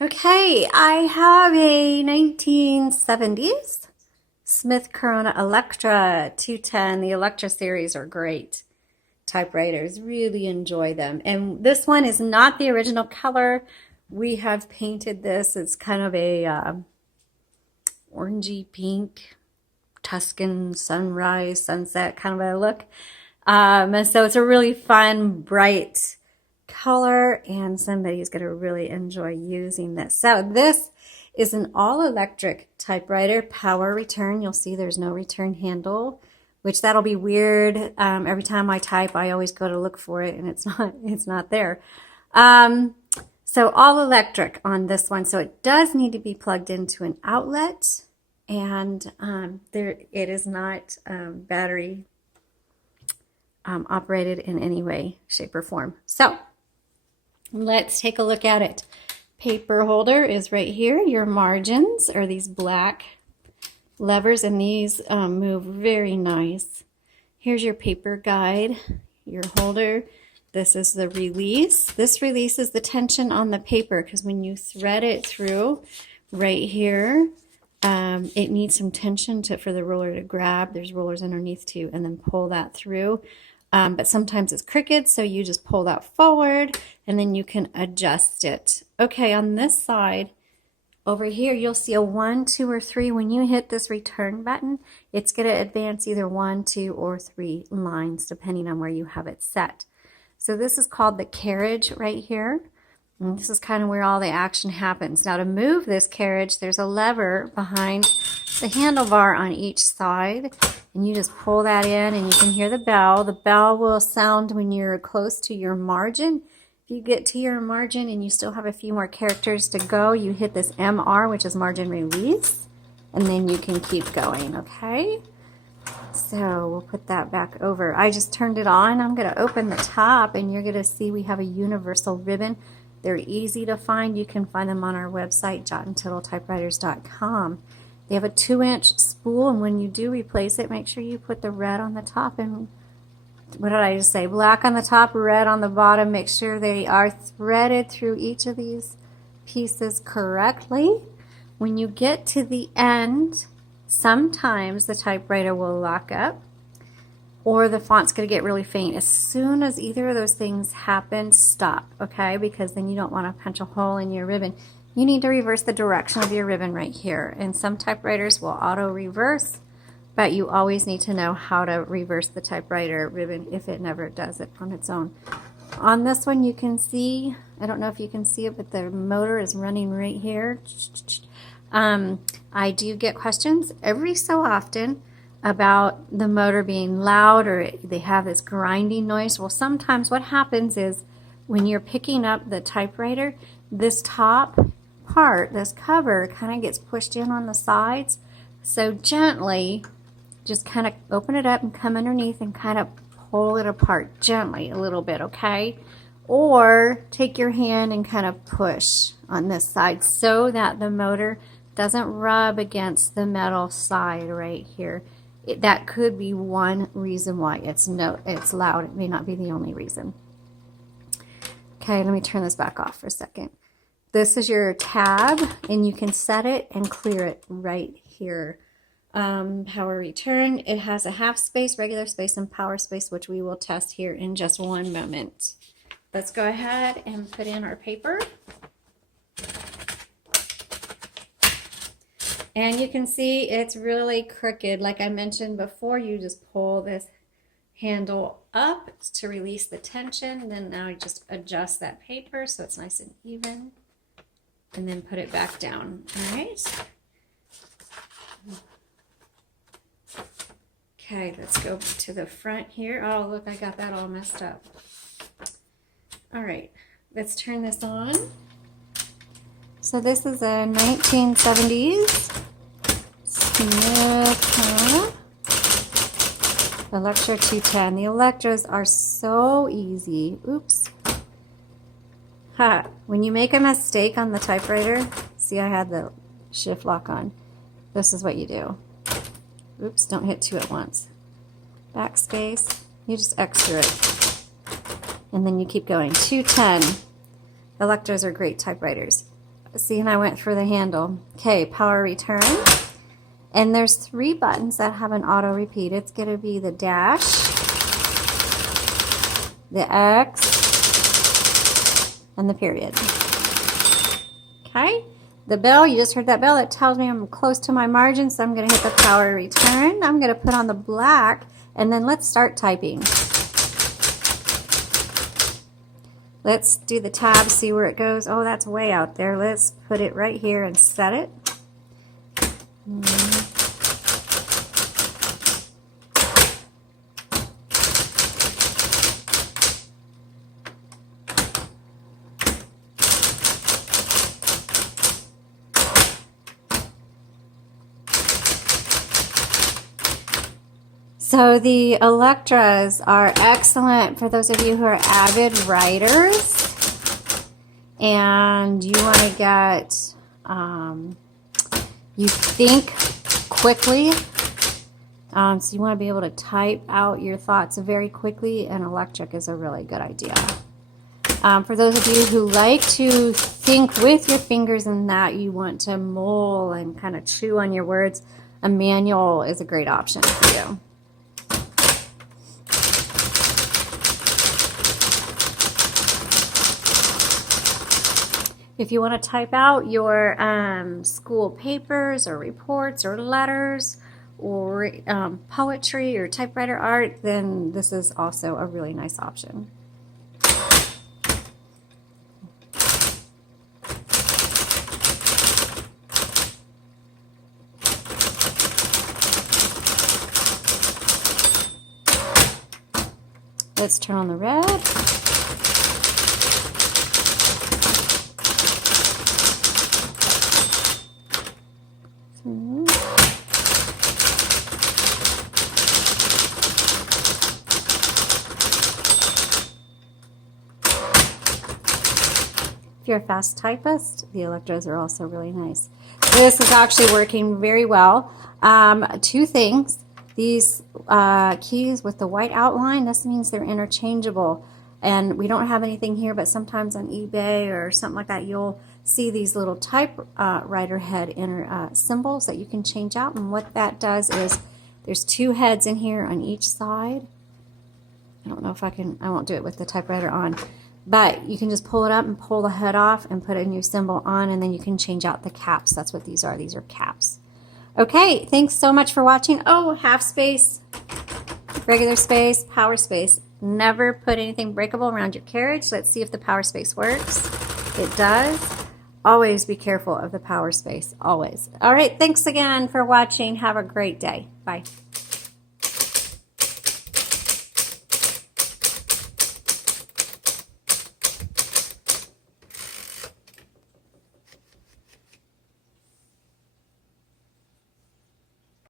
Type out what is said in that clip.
Okay, I have a 1970s Smith Corona Electra 210. The Electra series are great typewriters. Really enjoy them. And this one is not the original color. We have painted this. It's kind of a orangey pink, Tuscan sunrise, sunset kind of a look. And so it's a really fun, bright color, and somebody's going to really enjoy using this. So this is an all-electric typewriter, power return. You'll see there's no return handle, which that'll be weird. Every time I type, I always go to look for it, and it's not there. So all electric on this one. So it does need to be plugged into an outlet, and it is not battery operated in any way, shape, or form. So let's take a look at it. Paper holder is right here. Your margins are these black levers, and these move very nice. Here's your paper guide, your holder. This is the release. This releases the tension on the paper because when you thread it through right here, it needs some tension for the roller to grab. There's rollers underneath too, and then pull that through. But sometimes it's crooked, so you just pull that forward and then you can adjust it. Okay, on this side over here, you'll see a 1, 2, or 3. When you hit this return button, it's going to advance either 1, 2, or 3 lines depending on where you have it set. So this is called the carriage right here. And this is kind of where all the action happens. Now to move this carriage, there's a lever behind the handlebar on each side, and you just pull that in and you can hear the bell. The bell will sound when you're close to your margin. If you get to your margin and you still have a few more characters to go, you hit this MR, which is margin release, and then you can keep going, okay? So we'll put that back over. I just turned it on. I'm going to open the top, and you're going to see we have a universal ribbon. They're easy to find. You can find them on our website, jotandtittletypewriters.com. They have a 2-inch spool, and when you do replace it, make sure you put the red on the top and, what did I just say, black on the top, red on the bottom. Make sure they are threaded through each of these pieces correctly. When you get to the end, sometimes the typewriter will lock up or the font's going to get really faint. As soon as either of those things happen, stop, okay? Because then you don't want to punch a hole in your ribbon. You need to reverse the direction of your ribbon right here. And some typewriters will auto-reverse, but you always need to know how to reverse the typewriter ribbon if it never does it on its own. On this one you can see, I don't know if you can see it, but the motor is running right here. I do get questions every so often about the motor being loud, or they have this grinding noise. Well, sometimes what happens is when you're picking up the typewriter, this top part, this cover, kind of gets pushed in on the sides. So gently, just kind of open it up and come underneath and kind of pull it apart gently a little bit, okay? Or take your hand and kind of push on this side so that the motor doesn't rub against the metal side right here. That could be one reason why it's loud. It may not be the only reason. Okay, let me turn this back off for a second. This is your tab, and you can set it and clear it right here. Power return. It has a half space, regular space, and power space, which we will test here in just one moment. Let's go ahead and put in our paper. And you can see it's really crooked. Like I mentioned before, you just pull this handle up to release the tension. And then now you just adjust that paper so it's nice and even. And then put it back down. All right. Okay, let's go to the front here. Oh, look, I got that all messed up. All right, let's turn this on. So this is a 1970s Smith Electra 210. The Electras are so easy. Oops. Ha. When you make a mistake on the typewriter, see, I had the shift lock on. This is what you do. Oops, don't hit 2 at once. Backspace. You just extra it. And then you keep going. 210. Electras are great typewriters. See, and I went for the handle. Okay, power return. And there's 3 buttons that have an auto repeat. It's going to be the dash, the X, and the period. Okay, the bell, you just heard that bell. It tells me I'm close to my margin, so I'm going to hit the power return. I'm going to put on the black, and then let's start typing. Let's do the tab, see where it goes. Oh, that's way out there. Let's put it right here and set it. So the Electras are excellent for those of you who are avid writers and you want to get, you think quickly, so you want to be able to type out your thoughts very quickly, and electric is a really good idea. For those of you who like to think with your fingers and that you want to mull and kind of chew on your words, a manual is a great option for you. If you want to type out your school papers or reports or letters or poetry or typewriter art, then this is also a really nice option. Let's turn on the red. If you're a fast typist, the Electras are also really nice. This is actually working very well. 2 things. These keys with the white outline, this means they're interchangeable. And we don't have anything here, but sometimes on eBay or something like that, you'll see these little typewriter head symbols that you can change out. And what that does is there's 2 heads in here on each side. I don't know if I won't do it with the typewriter on. But you can just pull it up and pull the head off and put a new symbol on, and then you can change out the caps. That's what these are. These are caps. Okay, thanks so much for watching. Oh, half space, regular space, power space. Never put anything breakable around your carriage. Let's see if the power space works. It does. Always be careful of the power space, always. All right, thanks again for watching. Have a great day. Bye.